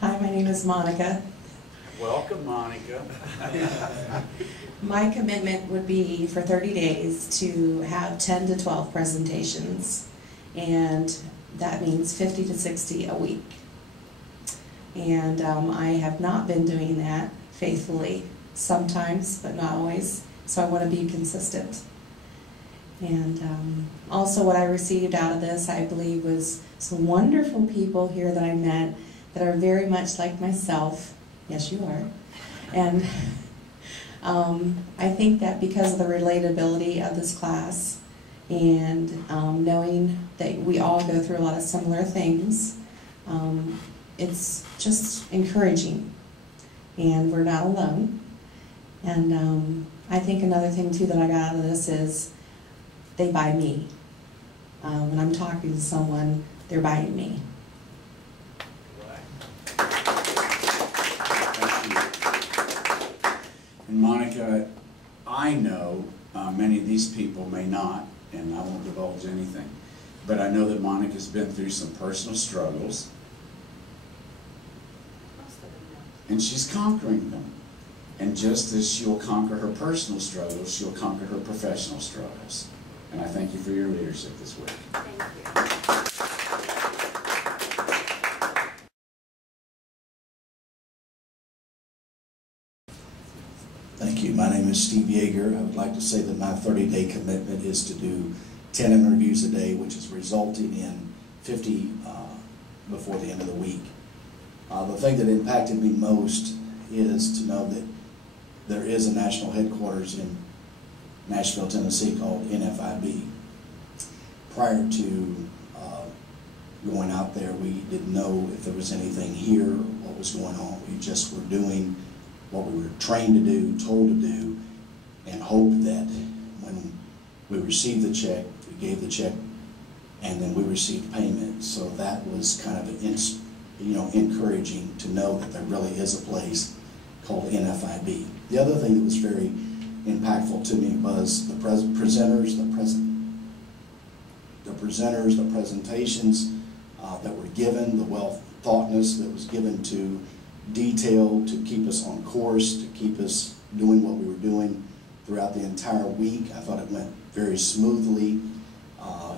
Hi, my name is Monica. Welcome, Monica. My commitment would be for 30 days to have 10 to 12 presentations, and that means 50 to 60 a week. And I have not been doing that faithfully, sometimes, but not always, so I want to be consistent. And also what I received out of this, I believe, was some wonderful people here that I met that are very much like myself. Yes, you are. And I think that because of the relatability of this class and knowing that we all go through a lot of similar things, it's just encouraging. And we're not alone. And I think another thing, too, that I got out of this is they buy me. When I'm talking to someone, they're buying me. And Monica, I know many of these people may not, and I won't divulge anything, but I know that Monica's been through some personal struggles, and she's conquering them. And just as she'll conquer her personal struggles, she'll conquer her professional struggles. And I thank you for your leadership this week. Thank you. Thank you. My name is Steve Yeager. I would like to say that my 30-day commitment is to do 10 interviews a day, which is resulting in 50 before the end of the week. The thing that impacted me most is to know that there is a national headquarters in Nashville, Tennessee called NFIB. Prior to going out there, we didn't know if there was anything here or what was going on. We just were doing what we were trained to do, told to do, and hoped that when we received the check, we gave the check, and then we received payment. So that was kind of encouraging to know that there really is a place called NFIB. The other thing that was very impactful to me was the presentations that were given, the well-thoughtness that was given to detail to keep us on course, to keep us doing what we were doing throughout the entire week. I thought it went very smoothly.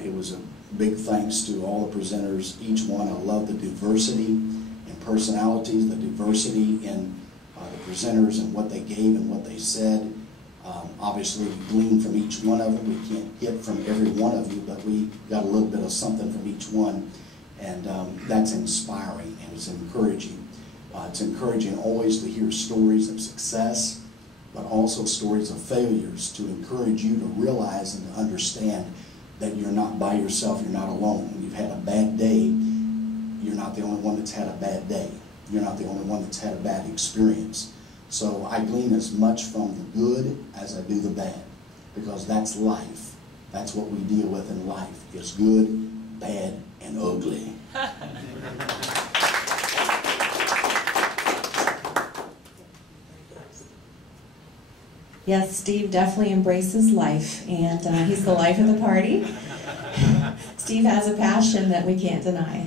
It was a big thanks to all the presenters, each one. I love the diversity in personalities, the diversity in the presenters and what they gave and what they said. Obviously, we gleaned from each one of them. We can't get from every one of you, but we got a little bit of something from each one, and that's inspiring and it's encouraging. It's encouraging always to hear stories of success, but also stories of failures, to encourage you to realize and to understand that you're not by yourself, you're not alone. When you've had a bad day, you're not the only one that's had a bad day. You're not the only one that's had a bad experience. So I glean as much from the good as I do the bad, because that's life. That's what we deal with in life. It's good, bad, and ugly. Yes, Steve definitely embraces life, and he's the life of the party. Steve has a passion that we can't deny.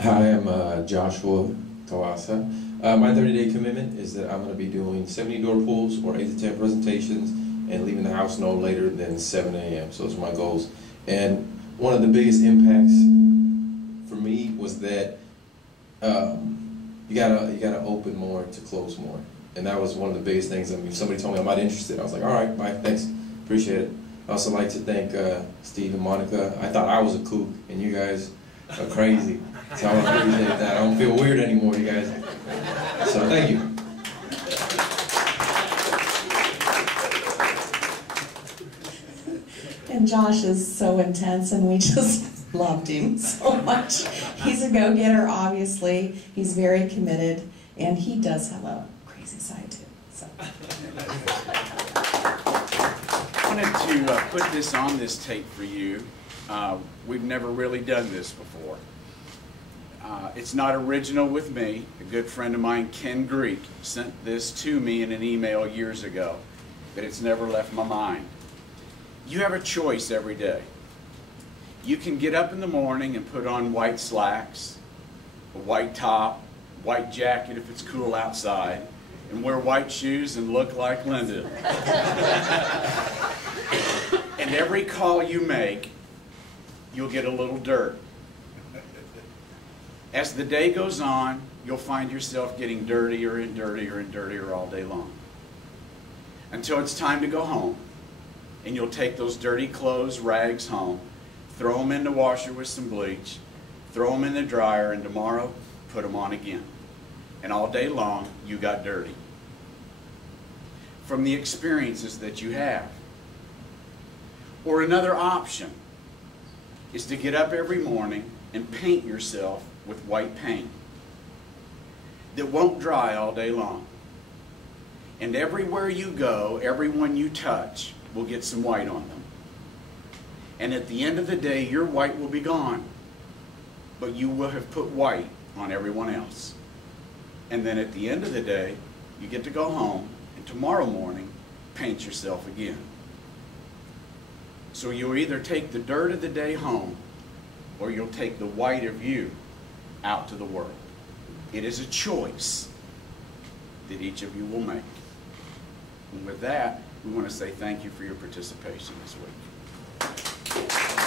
Hi, I'm Joshua Kawasa. My 30-day commitment is that I'm going to be doing 70 door pulls or 8 to 10 presentations and leaving the house no later than 7 a.m. So those are my goals. And one of the biggest impacts for me was that you gotta open more to close more, and that was one of the biggest things. I mean, if somebody told me I'm not interested, I was like, all right, bye, thanks, appreciate it. I also like to thank Steve and Monica. I thought I was a kook, and you guys are crazy, so I appreciate that. I don't feel weird anymore, you guys. So thank you. And Josh is so intense, and we just loved him so much. He's a go-getter, obviously. He's very committed, and he does have a crazy side too. So. I wanted to put this on this tape for you. We've never really done this before. It's not original with me. A good friend of mine, Ken Greek, sent this to me in an email years ago, but it's never left my mind. You have a choice every day. You can get up in the morning and put on white slacks, a white top, white jacket if it's cool outside, and wear white shoes and look like Linda. And every call you make, you'll get a little dirt. As the day goes on, you'll find yourself getting dirtier and dirtier and dirtier all day long. Until it's time to go home, and you'll take those dirty clothes, rags home, throw them in the washer with some bleach, throw them in the dryer, and tomorrow, put them on again. And all day long, you got dirty. From the experiences that you have. Or another option is to get up every morning and paint yourself with white paint that won't dry all day long. And everywhere you go, everyone you touch will get some white on them. And at the end of the day, your white will be gone, but you will have put white on everyone else. And then at the end of the day, you get to go home and tomorrow morning, paint yourself again. So you'll either take the dirt of the day home or you'll take the white of you out to the world. It is a choice that each of you will make. And with that, we want to say thank you for your participation this week.